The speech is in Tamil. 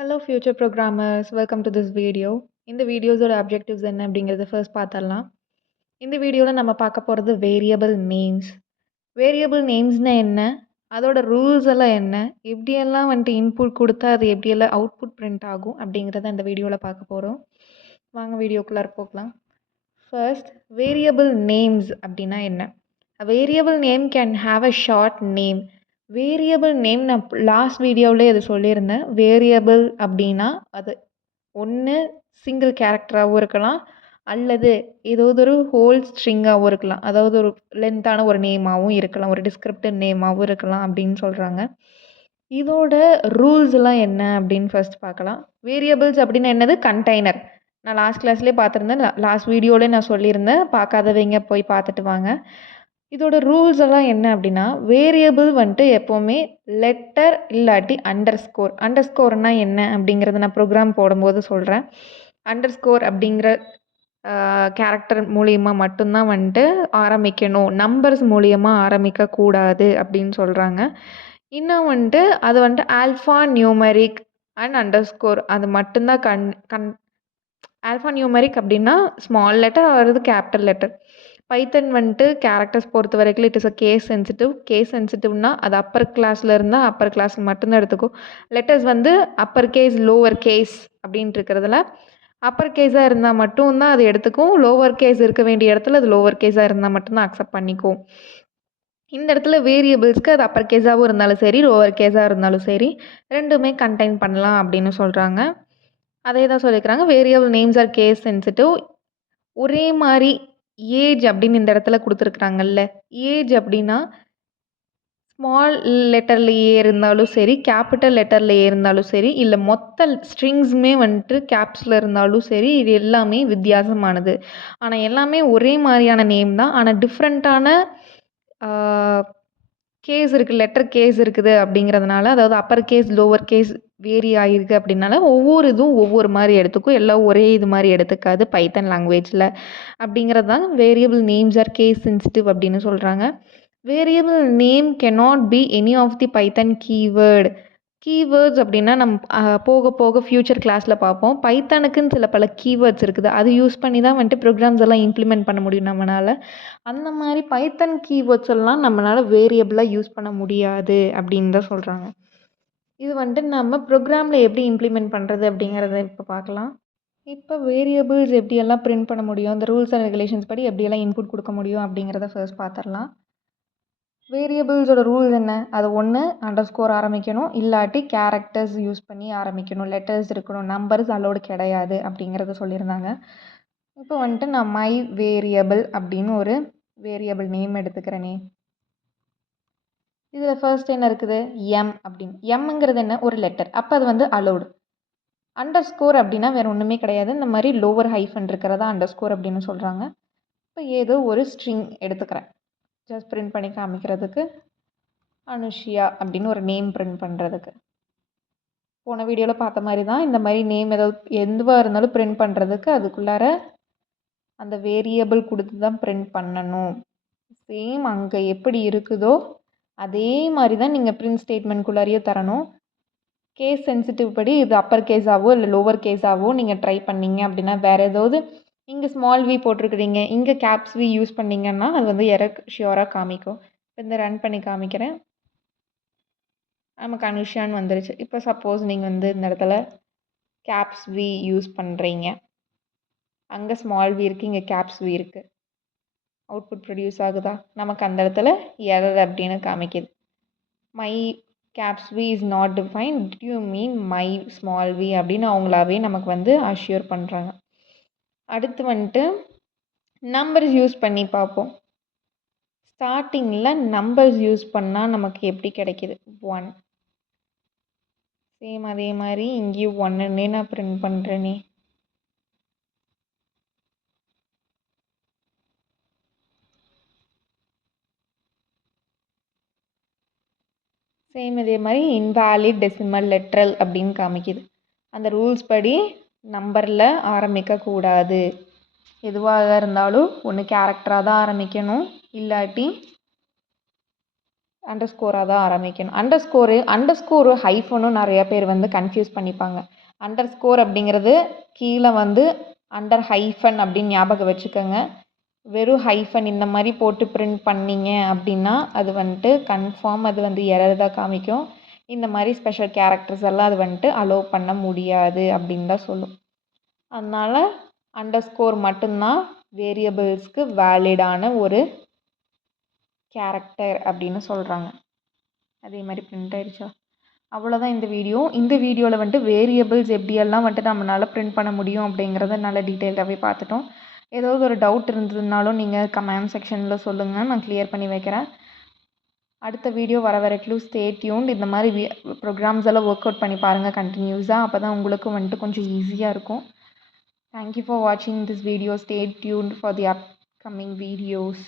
Hello future programmers, welcome to this video. இந்த வீடியோஸோட அப்ஜெக்டிவ்ஸ் என்ன அப்படிங்கிறத ஃபர்ஸ்ட் பார்த்துடலாம். இந்த வீடியோவில் நம்ம பார்க்க போகிறது வேரியபிள் நேம்ஸ். வேரியபிள் நேம்ஸ்னா என்ன, அதோட ரூல்ஸ் எல்லாம் என்ன, எப்படியெல்லாம் வந்துட்டு இன்புட் கொடுத்தா அது எப்படியெல்லாம் அவுட்புட் பிரிண்ட் ஆகும் அப்படிங்கிறத இந்த வீடியோவில் பார்க்க போகிறோம். வாங்க வீடியோக்குள்ளார போகலாம். ஃபர்ஸ்ட், வேரியபிள் நேம்ஸ் அப்படின்னா என்ன? Variable name can have a short name. Variable name நான் லாஸ்ட் வீடியோவிலே இது சொல்லியிருந்தேன். வேரியபிள் அப்படின்னா அது ஒன்று சிங்கிள் கேரக்டராகவும் இருக்கலாம், அல்லது ஏதாவது ஒரு ஹோல் ஸ்ட்ரிங்காகவும் இருக்கலாம். அதாவது ஒரு லென்த்தான ஒரு நேமாகவும் இருக்கலாம், ஒரு டிஸ்கிரிப்டிவ் நேமாகவும் இருக்கலாம் அப்படின்னு சொல்கிறாங்க. இதோட ரூல்ஸ்லாம் என்ன அப்படின்னு ஃபர்ஸ்ட் பார்க்கலாம். வேரியபிள்ஸ் அப்படின்னா என்னது? கண்டெய்னர். நான் லாஸ்ட் கிளாஸ்லேயே பார்த்துருந்தேன், லாஸ்ட் வீடியோவிலே நான் சொல்லியிருந்தேன். பார்க்காதவங்க போய் பார்த்துட்டு வாங்க. இதோட ரூல்ஸ் எல்லாம் என்ன அப்படின்னா, வேரியபிள் வந்துட்டு எப்போவுமே லெட்டர் இல்லாட்டி அண்டர்ஸ்கோர்னால் என்ன அப்படிங்கிறத நான் ப்ரோக்ராம் போடும்போது சொல்கிறேன். அண்டர்ஸ்கோர் அப்படிங்கிற கேரக்டர் மூலியமாக மட்டும்தான் வந்துட்டு ஆரம்பிக்கணும், நம்பர்ஸ் மூலியமாக ஆரம்பிக்கக்கூடாது அப்படின்னு சொல்கிறாங்க. இன்னும் வந்துட்டு அது வந்துட்டு ஆல்ஃபா நியூமரிக் அண்ட் அண்டர்ஸ்கோர் அது மட்டும்தான் ஆல்ஃபா நியூமரிக் அப்படின்னா ஸ்மால் லெட்டர் வருது, கேபிட்டல் லெட்டர். பைத்தன் வந்துட்டு கேரக்டர்ஸ் பொறுத்த வரைக்கும் இட் இஸ் அ கேஸ் சென்சிட்டிவ்னா அது அப்பர் கிளாஸில் இருந்தால் அப்பர் கிளாஸ் மட்டும்தான் எடுத்துக்கும். லெட்டர்ஸ் வந்து அப்பர் கேஸ் லோவர் கேஸ் அப்படின்ட்டு இருக்கிறதுல அப்பர் கேஸாக இருந்தால் மட்டும்தான் அது எடுத்துக்கும். லோவர் கேஸ் இருக்க வேண்டிய இடத்துல அது லோவர் கேஸாக இருந்தால் மட்டும்தான் அக்செப்ட் பண்ணிக்கும். இந்த இடத்துல வேரியபிள்ஸ்க்கு அது அப்பர் கேஸாகவும் இருந்தாலும் சரி, லோவர் கேஸாக இருந்தாலும் சரி, ரெண்டுமே கண்டெயின் பண்ணலாம் அப்படின்னு சொல்கிறாங்க. அதே தான் சொல்லிக்கிறாங்க. Variable names are case sensitive. ஒரே மாதிரி ஏஜ் அப்படின்னு இந்த இடத்துல கொடுத்துருக்குறாங்கல்ல, ஏஜ் அப்படின்னா ஸ்மால் லெட்டரில் ஏ இருந்தாலும் சரி, கேபிட்டல் லெட்டரில் ஏ இருந்தாலும் சரி, இல்லை மொத்த ஸ்ட்ரிங்ஸுமே வந்துட்டு கேப்ஸில் இருந்தாலும் சரி, இது எல்லாமே வித்தியாசமானது. ஆனால் எல்லாமே ஒரே மாதிரியான நேம் தான். ஆனால் டிஃப்ரெண்ட்டான கேஸ் இருக்குது, லெட்டர் கேஸ் இருக்குது அப்படிங்கிறதுனால, அதாவது upper case lower case vary ஆகிருக்கு அப்படின்னால ஒவ்வொரு இதுவும் ஒவ்வொரு மாதிரி எடுத்துக்கும். எல்லாம் ஒரே இது மாதிரி எடுத்துக்காது பைத்தன் லாங்குவேஜில். அப்படிங்கிறது தான் variable names are case sensitive அப்படின்னு சொல்கிறாங்க. Variable name cannot be any of the Python keywords அப்படின்னா போக போக ஃப்யூச்சர் கிளாஸில் பார்ப்போம். பைத்தனுக்குன்னு சில பல கீவேர்ட்ஸ் இருக்குது, அது யூஸ் பண்ணி தான் வந்துட்டு ப்ரோக்ராம்ஸ் எல்லாம் இம்ப்ளிமெண்ட் பண்ண முடியும் நம்மளால். அந்த மாதிரி பைத்தன் கீவேர்ட்ஸ் எல்லாம் நம்மளால் வேரியபிளாக யூஸ் பண்ண முடியாது அப்படின்னு தான் சொல்கிறாங்க. இது வந்துட்டு நம்ம ப்ரோக்ராமில் எப்படி இம்ப்ளிமெண்ட் பண்ணுறது அப்படிங்கிறத இப்போ பார்க்கலாம். இப்போ வேரியபிள்ஸ் எப்படியெல்லாம் பிரிண்ட் பண்ண முடியும், இந்த ரூல்ஸ் அண்ட் ரெகுலேஷன்ஸ் படி எப்படியெல்லாம் இன்புட் கொடுக்க முடியும் அப்படிங்கிறத ஃபர்ஸ்ட் பார்த்துடலாம். வேரியபிள்ஸோட ரூல்ஸ் என்ன? அது ஒன்று அண்டர்ஸ்கோர் ஆரம்பிக்கணும், இல்லாட்டி கேரக்டர்ஸ் யூஸ் பண்ணி ஆரம்பிக்கணும், லெட்டர்ஸ் இருக்கணும், நம்பர்ஸ் அலோடு கிடையாது அப்படிங்கிறத சொல்லியிருந்தாங்க. இப்போ வந்துட்டு நான் மை வேரியபிள் அப்படின்னு ஒரு வேரியபிள் நேம் எடுத்துக்கிறேனே. இதில் ஃபர்ஸ்ட் என்ன இருக்குது? எம் அப்படின்னு. எம்ங்கிறது என்ன? ஒரு லெட்டர். அப்போ அது வந்து அலோடு. அண்டர்ஸ்கோர் அப்படின்னா வேறு ஒன்றுமே கிடையாது, இந்த மாதிரி லோவர் ஹைஃபன் இருக்கிறதா அண்டர்ஸ்கோர் அப்படின்னு சொல்கிறாங்க. இப்போ ஏதோ ஒரு ஸ்ட்ரிங் எடுத்துக்கிறேன், ஜஸ்ட் பிரிண்ட் பண்ணி காமிக்கிறதுக்கு. அனுஷியா அப்படின்னு ஒரு நேம் பிரிண்ட் பண்ணுறதுக்கு. போன வீடியோவில் பார்த்த மாதிரி தான் இந்த மாதிரி நேம் ஏதாவது எதுவாக இருந்தாலும் பிரிண்ட் பண்ணுறதுக்கு அதுக்குள்ளார அந்த வேரியபிள் கொடுத்து தான் பிரிண்ட் பண்ணணும். சேம் அங்கே எப்படி இருக்குதோ அதே மாதிரி தான் நீங்கள் பிரிண்ட் ஸ்டேட்மெண்ட்குள்ளாரையே தரணும். கேஸ் சென்சிட்டிவ் படி இது அப்பர் கேஸாவோ இல்லை லோவர் கேஸாவோ நீங்கள் ட்ரை பண்ணீங்க அப்படின்னா, வேறு ஏதாவது இங்கே ஸ்மால் வி போட்டிருக்கிறீங்க, இங்கே கேப்ஸ் வி யூஸ் பண்ணிங்கன்னா அது வந்து எரர் ஷியோராக காமிக்கும். இப்போ இந்த ரன் பண்ணி காமிக்கிறேன், நமக்கு அனுஷான்னு வந்துருச்சு. இப்போ சப்போஸ் நீங்கள் வந்து இந்த இடத்துல கேப்ஸ் வி யூஸ் பண்ணுறீங்க, அங்கே ஸ்மால் வி இருக்குது, இங்கே கேப்ஸ் வி இருக்குது, அவுட்புட் ப்ரொடியூஸ் ஆகுதா? நமக்கு அந்த இடத்துல எரர் அப்படின்னு காமிக்குது. My caps V is not define, did you mean my small V அப்படின்னு அவங்களாவே நமக்கு வந்து அஷ்யூர் பண்ணுறாங்க. அடுத்து வந்துட்டு நம்பர்ஸ் யூஸ் பண்ணி பார்ப்போம். ஸ்டார்டிங்கில் நம்பர்ஸ் யூஸ் பண்ணால் நமக்கு எப்படி கிடைக்கிது? 1. சேம் அதே மாதிரி இங்கேயும் 1ன்னே நான் பிரிண்ட் பண்ணுறேனே. சேம் இதே மாதிரி இன்வேலிட் டெசிமல் லெட்ரல் அப்படின்னு காமிக்குது. அந்த ரூல்ஸ் படி நம்பரில் ஆரம்பிக்கக்கூடாது. எதுவாக இருந்தாலும் ஒன்று கேரக்டராக தான் ஆரம்பிக்கணும், இல்லாட்டி அண்டர் ஸ்கோராக தான் ஆரம்பிக்கணும். அண்டர் ஸ்கோரு ஹைஃபனும் நிறையா பேர் வந்து கன்ஃபியூஸ் பண்ணிப்பாங்க. அண்டர் ஸ்கோர் அப்படிங்கிறது கீழே வந்து அண்டர் ஹைஃபன் அப்படின்னு ஞாபகம் வச்சுக்கோங்க. வெறும் ஹைஃபன் இந்த மாதிரி போட்டு பிரிண்ட் பண்ணிங்க அப்படின்னா அது வந்துட்டு கன்ஃபார்ம் அது வந்து எரர் தான் காமிக்கும். இந்த மாதிரி ஸ்பெஷல் கேரக்டர்ஸ் எல்லாம் அது வந்துட்டு அலோவ் பண்ண முடியாது அப்படின்னு தான் சொல்லும். அதனால் அண்டர் ஸ்கோர் மட்டும்தான் வேரியபிள்ஸ்க்கு வேலிடான ஒரு கேரக்டர் அப்படின்னு சொல்கிறாங்க. அதே மாதிரி பிரிண்ட் ஆயிடுச்சா? அவ்வளோதான் இந்த வீடியோ. இந்த வீடியோவில் வந்துட்டு வேரியபிள்ஸ் எப்படியெல்லாம் வந்துட்டு நம்மளால் பிரிண்ட் பண்ண முடியும் அப்படிங்கிறத நல்ல டீட்டெயிலாகவே பார்த்துட்டோம். ஏதாவது ஒரு டவுட் இருந்ததுனாலும் நீங்கள் கமெண்ட் செக்ஷனில் சொல்லுங்கள், நான் கிளியர் பண்ணி வைக்கிறேன். அடுத்த வீடியோ வர வரைக்கும் ஸ்டே டியூன்ட். இந்த மாதிரி ப்ரோக்ராம்ஸ் எல்லாம் ஒர்க் அவுட் பண்ணி பாருங்கள் கண்டினியூஸாக. அப்போ தான் உங்களுக்கு வந்துட்டு கொஞ்சம் ஈஸியாக இருக்கும். தேங்க்யூ ஃபார் வாட்சிங் this video. Stay tuned for the upcoming videos.